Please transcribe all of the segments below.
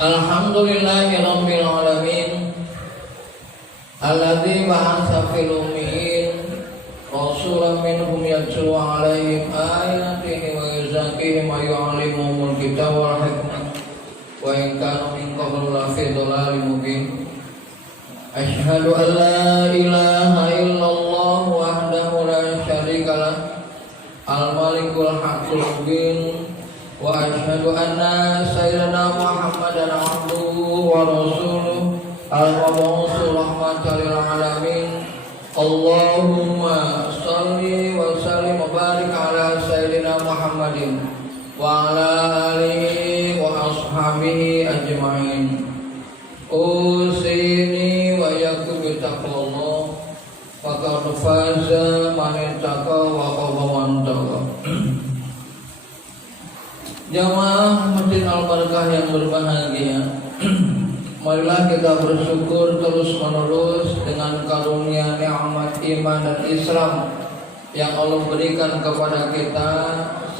Alhamdulillahirabbil alamin. Alladzi ba'atsa fil ummiin rasulan minhum yatlu 'alaihim ayatihi wa yuzakkihim wa yu'allimuhumul kitaba wal hikmah wa in kanu min qablu lafi dhalalin mubin. Asyhadu an la ilaha illallah wahdahu la syarika lah al-malikul haqqul mubin. Wa asyhadu anna sayyidana Muhammadan abduhu wa rasuluh al-mab'uts rahmatan lil alamin. Allahumma shalli wa sallim wa barik ala sayyidina Muhammadin wa ala alihi wa ashabihi ajma'in. Usini wa yakum bi taqwallah wa qad faza man ittaqa wa khaba man taqa. Jamaah Masjid Al-Barakah yang berbahagia, marilah kita bersyukur terus menerus dengan karunia nikmat iman dan Islam yang Allah berikan kepada kita,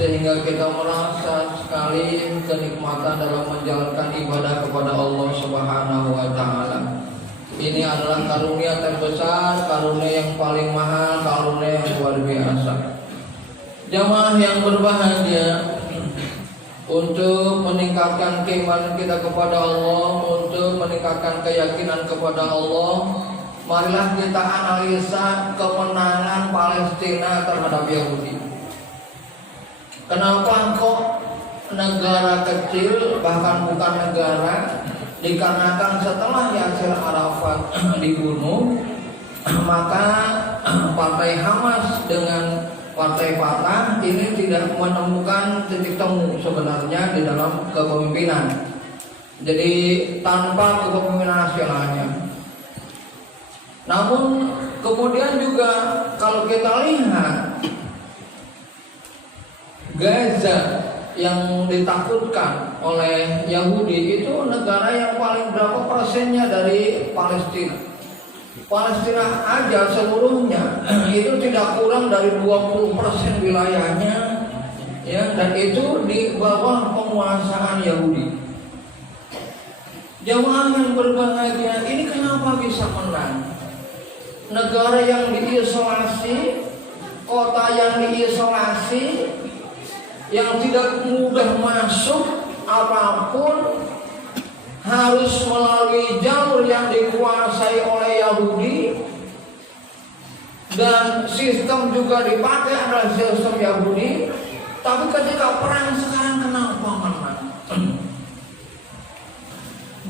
sehingga kita merasa sekali kenikmatan dalam menjalankan ibadah kepada Allah Subhanahu wa taala. Ini adalah karunia terbesar, karunia yang paling mahal, karunia yang luar biasa. Jamaah yang berbahagia, untuk meningkatkan keimanan kita kepada Allah, untuk meningkatkan keyakinan kepada Allah, marilah kita analisa kemenangan Palestina terhadap Yahudi. Kenapa kok negara kecil, bahkan bukan negara, dikarenakan setelah Yasir Arafat dibunuh, maka partai Hamas dengan partai Fatah ini tidak menemukan titik temu sebenarnya di dalam kepemimpinan. Jadi tanpa kepemimpinan nasionalnya. Namun kemudian juga kalau kita lihat Gaza yang ditakutkan oleh Yahudi itu negara yang paling berapa persennya dari Palestina. Palestina aja seluruhnya itu tidak kurang dari 20% wilayahnya, ya, dan itu di bawah penguasaan Yahudi. Jamaah yang berbahagia, ini kenapa bisa menang? Negara yang diisolasi, kota yang diisolasi, yang tidak mudah masuk apapun, harus melalui jalur yang dikuasai oleh Yahudi, dan sistem juga dipakai adalah sistem Yahudi. Tapi ketika perang sekarang kenapa menang?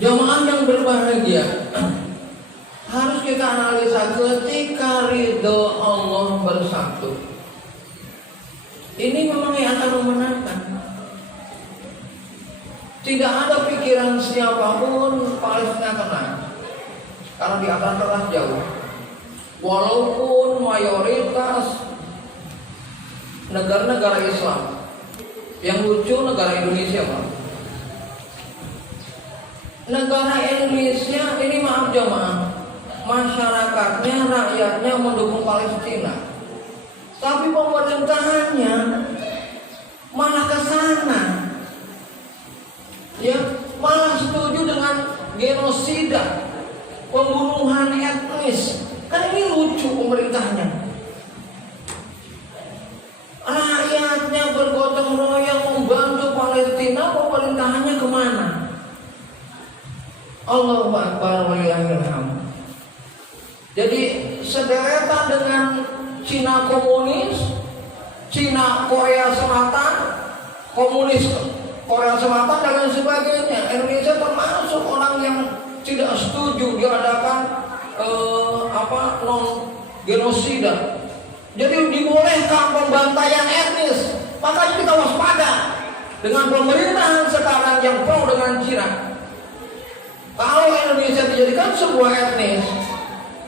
Jamaah yang berbahagia, harus kita analisa ketika ridho Allah bersatu, ini memang yang akan memenangkan. Tidak ada pikiran siapapun Palestina menang, karena di atas terus jauh. Walaupun mayoritas negara-negara Islam, yang lucu negara Indonesia, Pak. Negara Indonesia ini, maaf jamaah, masyarakatnya, rakyatnya mendukung Palestina, tapi pemerintahannya malah ke sana. Ya, malah setuju dengan genosida, pembunuhan etnis. Kan ini lucu pemerintahnya. Rakyatnya bergotong royong membantu Palestina, pemerintahannya kemana? Allahu Akbar walillahil hamd. Jadi sederetan dengan Cina komunis, Cina Korea Selatan, komunis Korea Selatan dan lain sebagainya. Indonesia termasuk orang yang tidak setuju diadakan non genosida. Jadi dibolehkan pembantaian etnis. Makanya kita waspada dengan pemerintahan sekarang yang pro dengan Cina. Kalau Indonesia dijadikan sebuah etnis,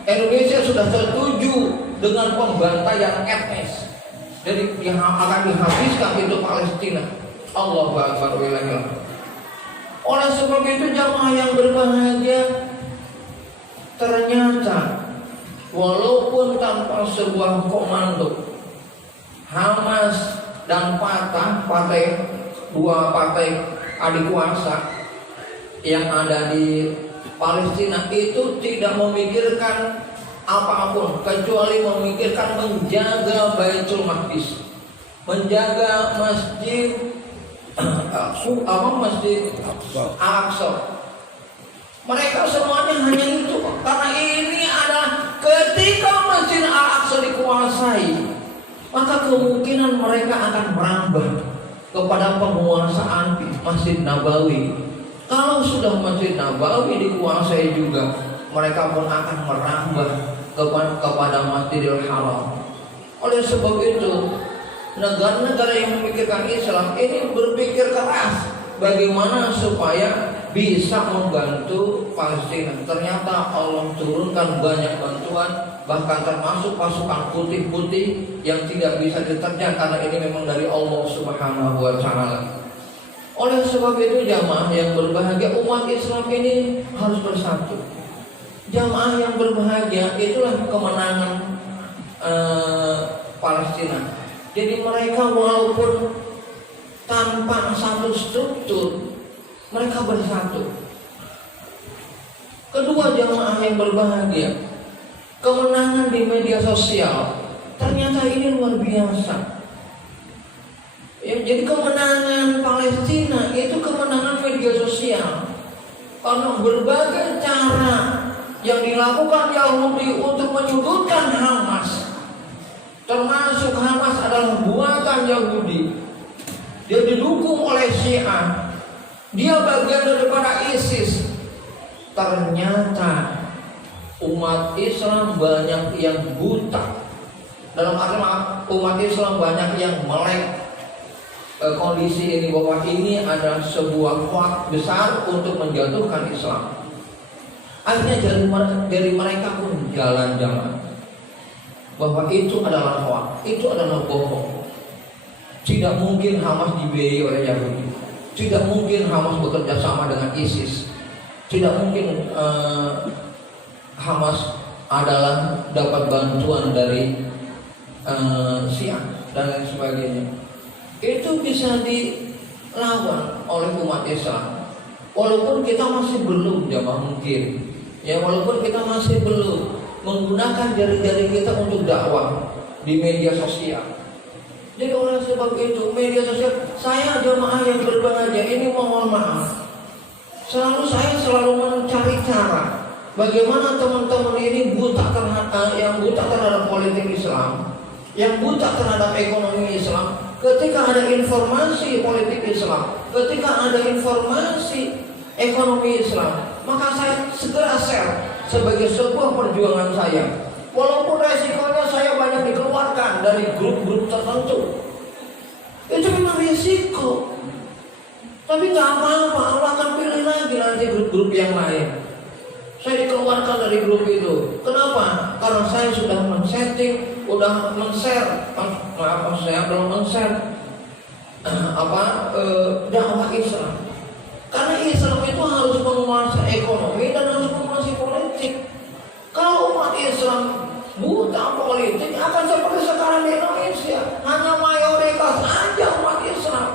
Indonesia sudah setuju dengan pembantaian etnis. Jadi akan dihabiskan itu Palestina. Allahu Akbar walillahil hamd. Oleh sebab itu jamaah yang berbahagia, ternyata walaupun tanpa sebuah komando, Hamas dan dan Fatah, dua partai adik kuasa, yang ada di Palestina itu tidak memikirkan apapun kecuali memikirkan menjaga Baitul Maqdis, menjaga masjid Masjid Al-Aqsa. Mereka semuanya hanya itu, karena ini adalah ketika Masjid Al-Aqsa dikuasai, maka kemungkinan mereka akan merambah kepada penguasaan Masjid Nabawi. Kalau sudah Masjid Nabawi dikuasai juga, mereka pun akan merambah kepada Masjidil Haram. Oleh sebab itu, negara-negara yang memikirkan Islam ini berpikir keras bagaimana supaya bisa membantu Palestina. Ternyata Allah turunkan banyak bantuan, bahkan termasuk pasukan putih-putih yang tidak bisa diterjang karena ini memang dari Allah Subhanahu wa Ta'ala. Oleh sebab itu jamaah yang berbahagia, umat Islam ini harus bersatu. Jamaah yang berbahagia itulah kemenangan Palestina. Jadi mereka walaupun tanpa satu struktur, mereka bersatu. Kedua jamaah yang berbahagia, kemenangan di media sosial ternyata ini luar biasa. Ya, jadi kemenangan Palestina itu kemenangan media sosial, karena berbagai cara yang dilakukan Yahudi untuk menyudutkan Hamas, termasuk Hamas adalah buatan Yahudi. Dia didukung oleh Syiah, dia bagian daripada ISIS. Ternyata umat Islam banyak yang buta. Dalam arti umat Islam banyak yang melek kondisi ini, bahwa ini adalah sebuah hoax besar untuk menjatuhkan Islam. Akhirnya dari mereka pun jalan-jalan bahwa itu adalah hoax, itu adalah bohong. Tidak mungkin Hamas dibiayai oleh Yahudi, tidak mungkin Hamas bekerja sama dengan ISIS, tidak mungkin Hamas adalah dapat bantuan dari Syiah dan lain sebagainya. Itu bisa dilawan oleh umat Islam. Walaupun kita masih belum jamaah mungkin, ya walaupun kita masih belum menggunakan jari-jari kita untuk dakwah di media sosial. Jadi oleh sebab itu media sosial, saya jamaah yang berbahagia ini mohon maaf, saya selalu mencari cara bagaimana teman-teman ini yang buta terhadap politik Islam, yang buta terhadap ekonomi Islam. Ketika ada informasi politik Islam, ketika ada informasi ekonomi Islam, maka saya segera share sebagai sebuah perjuangan saya. Walaupun resikonya saya banyak dikeluarkan dari grup-grup tertentu, itu memang risiko. Tapi nggak apa-apa, Allah akan pilih lagi nanti grup-grup yang lain. Saya dikeluarkan dari grup itu. Kenapa? Karena saya sudah men-setting, sudah men-share, dakwah Islam. Karena Islam itu harus menguasai ekonomi dan harus menguasai politik. Kalau umat Islam buta politik, akan seperti sekarang di Indonesia, hanya mayoritas saja umat Islam.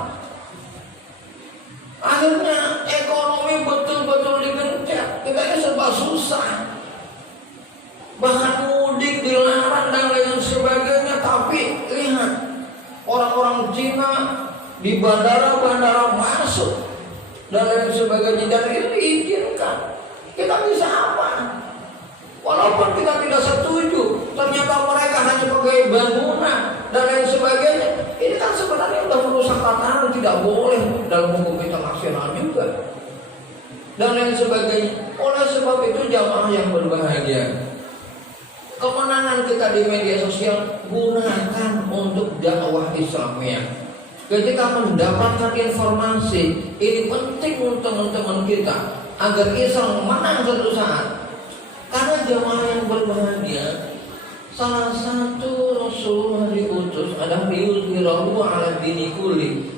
Akhirnya ekonomi betul-betul digencet, kita ini serba susah. Bahkan mudik dilarang dan lain sebagainya. Tapi lihat, orang-orang Cina di bandara-bandara masuk dan lain sebagainya, dan itu diizinkan. Kita bisa apa? Walaupun kita tidak setuju, ternyata mereka hanya pegawai bangunan dan lain sebagainya. Ini kan sebenarnya sudah merusak tatanan, tidak boleh dalam hukum internasional juga dan lain sebagainya. Oleh sebab itu jamaah yang berbahagia, kemenangan kita di media sosial gunakan untuk dakwah Islamiyah. Ketika mendapatkan informasi, ini penting untuk teman-teman kita agar Islam menang suatu saat. Karena jamaah yang berbahagia, salah satu Rasulullah diutus adalah liyudhhirahu 'ala dini kulli,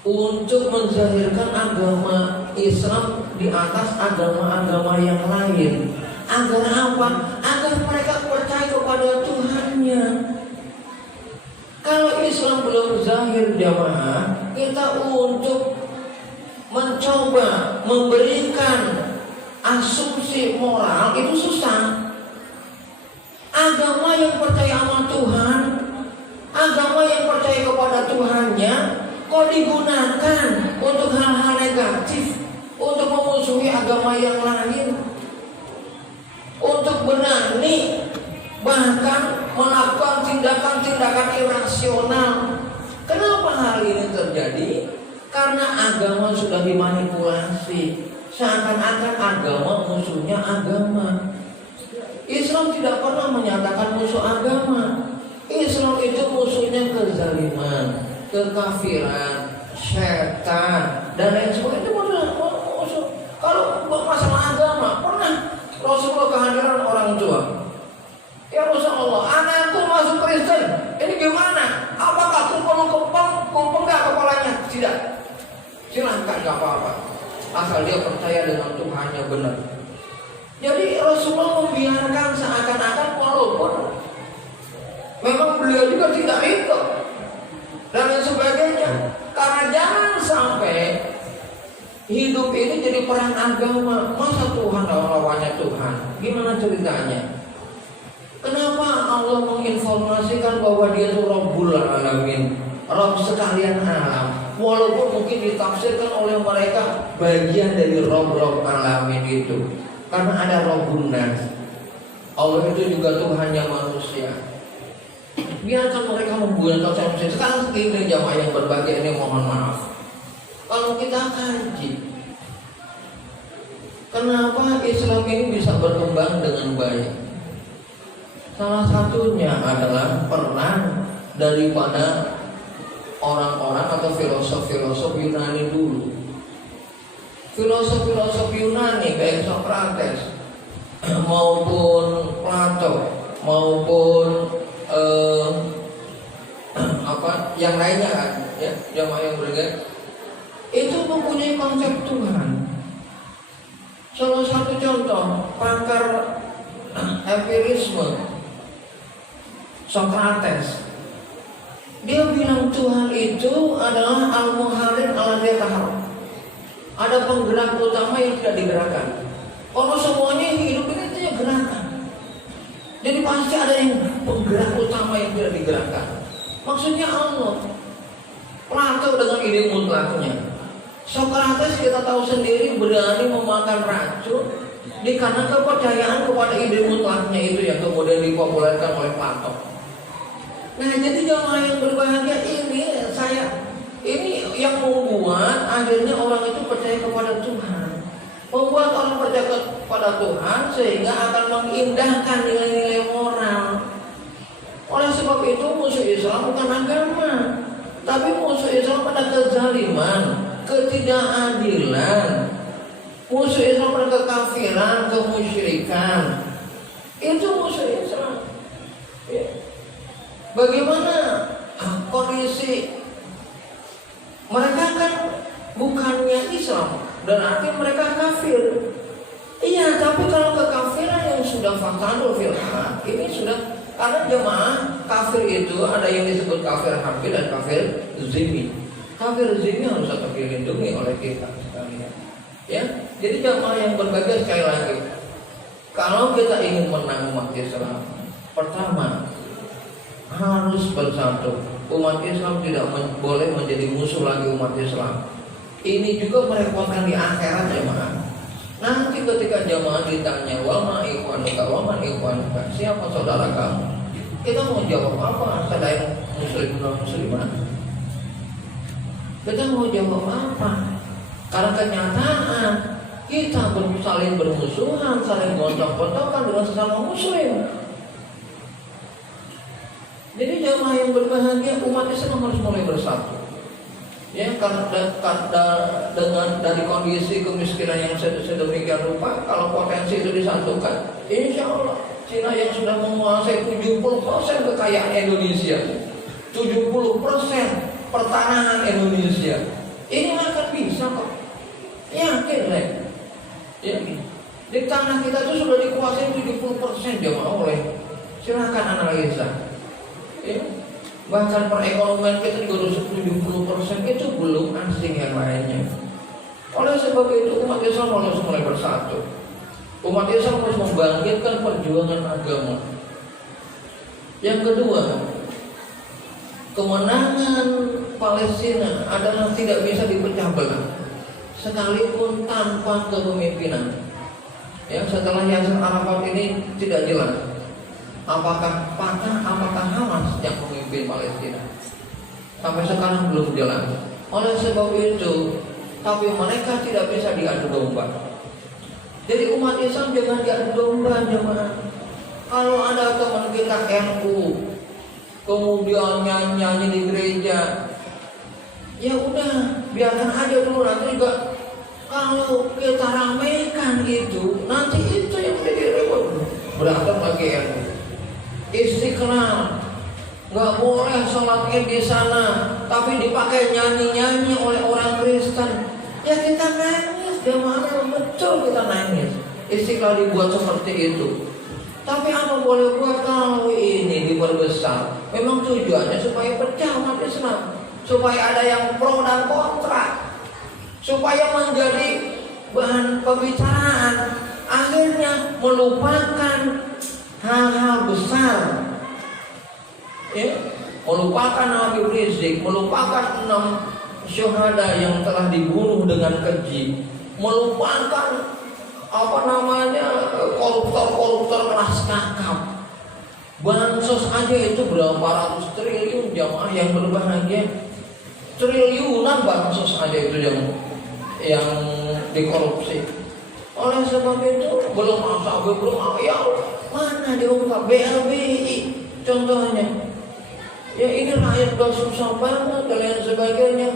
untuk menzahirkan agama Islam di atas agama-agama yang lain. Agar apa? Agar mereka percaya kepada Tuhannya. Kalau Islam belum zahir jamaah, kita untuk mencoba memberikan asumsi moral itu susah. Agama yang percaya sama Tuhan, agama yang percaya kepada Tuhannya, kok digunakan untuk hal-hal negatif, untuk memusuhi agama yang lain, untuk berani bahkan melakukan tindakan-tindakan irasional. Kenapa hal ini terjadi? Karena agama sudah dimanipulasi, seakan-akan agama musuhnya agama. Islam tidak pernah menyatakan musuh agama. Islam itu musuhnya kezaliman, kekafiran, setan, dan lain sebagainya. Itu musuh. Kalau masalah agama, pernah Rasulullah kehadiran orang tua. Ya Rasulullah, anakku masuk Kristen. Ini gimana? Apakah kumpul enggak kepalanya? Tidak. Silahkan, enggak apa-apa. Asal dia percaya dengan Tuhannya benar. Jadi Rasulullah membiarkan seakan-akan walaupun memang beliau juga tidak ikut dan lain sebagainya. Karena jangan sampai hidup ini jadi perang agama. Masa Tuhan lawannya Tuhan? Gimana ceritanya? Kenapa Allah menginformasikan bahwa dia itu Rabbul Alamin, Rabb sekalian alam, walaupun mungkin ditafsirkan oleh mereka bagian dari Rabb Alamin itu. Karena ada Rabbun Nas, Allah itu juga Tuhannya manusia. Biarkan mereka membuat konsepsi. Sekarang ini jamaah yang berbahagia ini, mohon maaf, kalau kita kaji kenapa Islam ini bisa berkembang dengan baik, salah satunya adalah peran daripada orang-orang atau filosof-filosof Yunani dulu. Filosof-filosof Yunani baik Sokrates maupun Plato maupun yang lainnya kan, ya, jamaah yang berbahagia, itu mempunyai konsep Tuhan. Salah satu contoh pakar empirisme Sokrates, dia bilang Tuhan itu adalah al-muharrir al-ladzi tahar. Ada penggerak utama yang tidak digerakkan. Kalau semuanya hidup ini itu gerakan. Jadi pasti ada yang penggerak utama yang tidak digerakkan. Maksudnya Allah. Plato dengan ide mutlaknya. Sokrates kita tahu sendiri berani memakan racun dikarenakan kepercayaan kepada ide mutlaknya itu yang kemudian dipopulerkan oleh Plato. Nah, jadi jamaah yang berbahagia ini yang membuat akhirnya orang itu percaya kepada Tuhan. Membuat orang percaya kepada Tuhan sehingga akan mengindahkan nilai-nilai moral. Oleh sebab itu musuh Islam bukan agama, tapi musuh Islam pada kezaliman, ketidakadilan. Musuh Islam pada kekafiran, kemusyrikan. Itu musuh Islam. Bagaimana kondisi mereka kan bukannya Islam dan arti mereka kafir. Iya, tapi kalau kekafiran yang sudah fatanul fil haq, ini sudah, karena jemaah kafir itu ada yang disebut kafir harfi dan kafir zimmi. Kafir zimmi harus tetap dilindungi oleh kita sekalian. Ya, jadi jemaah yang berbahagia sekali lagi, kalau kita ingin menang umat Islam, pertama harus bersatu. Umat Islam tidak boleh menjadi musuh lagi umat Islam. Ini juga merepotkan di akhirat jemaah. Nanti ketika jemaah ditanya wama ikhwanuka, wama ikhwanuka, siapa saudara kamu? Kita mau jawab apa? Selain muslim dan muslimah, kita mau jawab apa? Karena kenyataan kita saling bermusuhan, saling gontok-gontokan dengan sesama muslim. Jadi jamaah yang berbahagia, umat Islam harus mulai bersatu. Ya, karena dengan dari kondisi kemiskinan yang sedemikian rupa, kalau potensi itu disatukan, insya Allah Cina yang sudah menguasai 70% kekayaan Indonesia, 70% pertanahan Indonesia, ini akan bisa kok. Yakin deh. Ya, di tanah kita itu sudah dikuasai 70% jamaah oleh, silakan analisa. Ya, bahkan perekonomian kita juga 70% itu belum asing yang lainnya. Oleh sebab itu umat Islam harus mulai bersatu. Umat Islam harus membangkitkan perjuangan agama. Yang kedua, kemenangan Palestina adalah tidak bisa dipecah belah, sekalipun tanpa kepemimpinan. Ya, setelah Yasser Arafat ini tidak jelas apakah Fatah, apakah Hamas yang memimpin Palestina. Sampai sekarang belum jelas. Oleh sebab itu, tapi mereka tidak bisa diadu domba. Jadi umat Islam jangan diadu domba, jemaah. Kalau ada teman kita NU, kemudian nyanyi di gereja, ya udah, biarkan aja dulu. Nanti juga kalau kita ramaikan itu, nanti itu yang jadi ribut. Berantem lagi NU. Istiqlal, nggak boleh sholat id di sana, tapi dipakai nyanyi-nyanyi oleh orang Kristen. Ya kita nangis, jemaah, betul kita nangis. Istiqlal dibuat seperti itu. Tapi apa boleh buat kalau ini diperbesar? Memang tujuannya supaya pecah umat Islam, supaya ada yang pro dan kontra, supaya menjadi bahan pembicaraan. Akhirnya melupakan hal-hal besar, ya, melupakan Habib Rizik, melupakan 6 syuhada yang telah dibunuh dengan keji, melupakan koruptor kelas kakap. Bansos aja itu berapa ratus triliun, jamaah yang berbahagia, triliunan bansos aja itu yang dikorupsi. Oleh sebab itu belum ya mana diungkap BLBI contohnya. Ya ini rakyat udah susah banget dan lain sebagainya.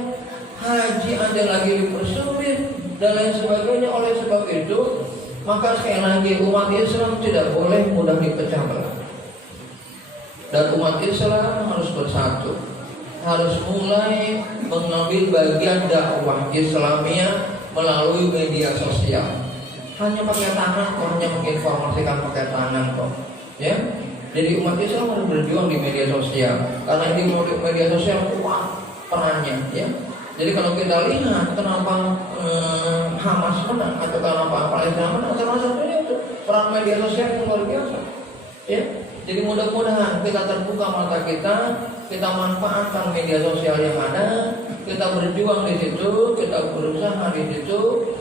Haji aja lagi dipersulit dan lain sebagainya. Oleh sebab itu, maka sekali lagi umat Islam tidak boleh mudah dipecah belah. Dan umat Islam harus bersatu, harus mulai mengambil bagian dakwah Islamiyah melalui media sosial. Hanya pakai tangan kok, hanya menginformasikan pakai tangan kok, ya. Jadi umat Islam harus berjuang di media sosial, karena di media sosial kuat perannya, ya. Jadi kalau kita lihat kenapa Hamas menang atau kenapa Palestina menang, salah satunya itu peran media sosial yang luar biasa, ya. Jadi mudah-mudahan kita terbuka mata kita manfaatkan media sosial yang ada, kita berjuang di situ, kita berusaha di situ,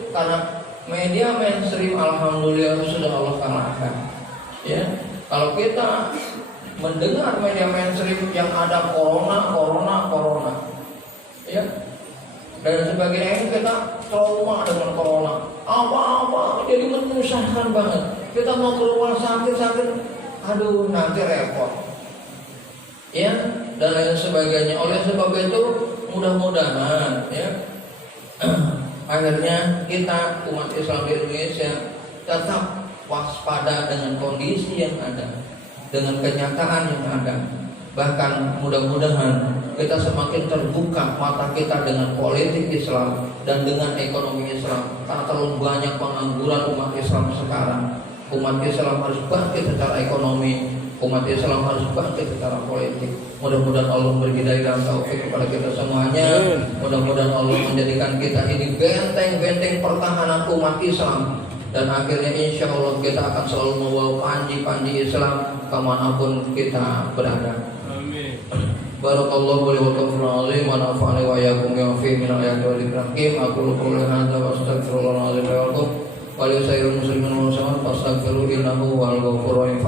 karena media mainstream alhamdulillah sudah Allah kalahkan, ya. Kalau kita mendengar media mainstream yang ada corona, ya, dan sebagainya, ini kita trauma dengan corona, apa-apa jadi menyusahkan banget. Kita mau keluar sakit, aduh nanti repot, ya, dan lain sebagainya. Oleh sebab itu mudah-mudahan, ya, akhirnya kita umat Islam di Indonesia tetap waspada dengan kondisi yang ada, dengan kenyataan yang ada. Bahkan mudah-mudahan kita semakin terbuka mata kita dengan politik Islam dan dengan ekonomi Islam. Karena terlalu banyak pengangguran umat Islam sekarang. Umat Islam harus bangkit secara ekonomi, umat Islam harus bangkit secara politik. Mudah-mudahan Allah memberi hidayah dan taufik kepada kita semuanya. Mudah-mudahan Allah menjadikan kita ini benteng-benteng pertahanan umat Islam. Dan akhirnya insya Allah kita akan selalu membawa panji-panji Islam kemanapun kita berada. Amin. Barakallahu li wa lakum wa nafa'ani wa iyyakum bima fihi min ayati wal hikmah. Aqulu qawli hadza wa astaghfirullaha li wa lakum wa li sairil muslimin wal muslimat fastaghfiruhu innahu huwal ghafurur rahim.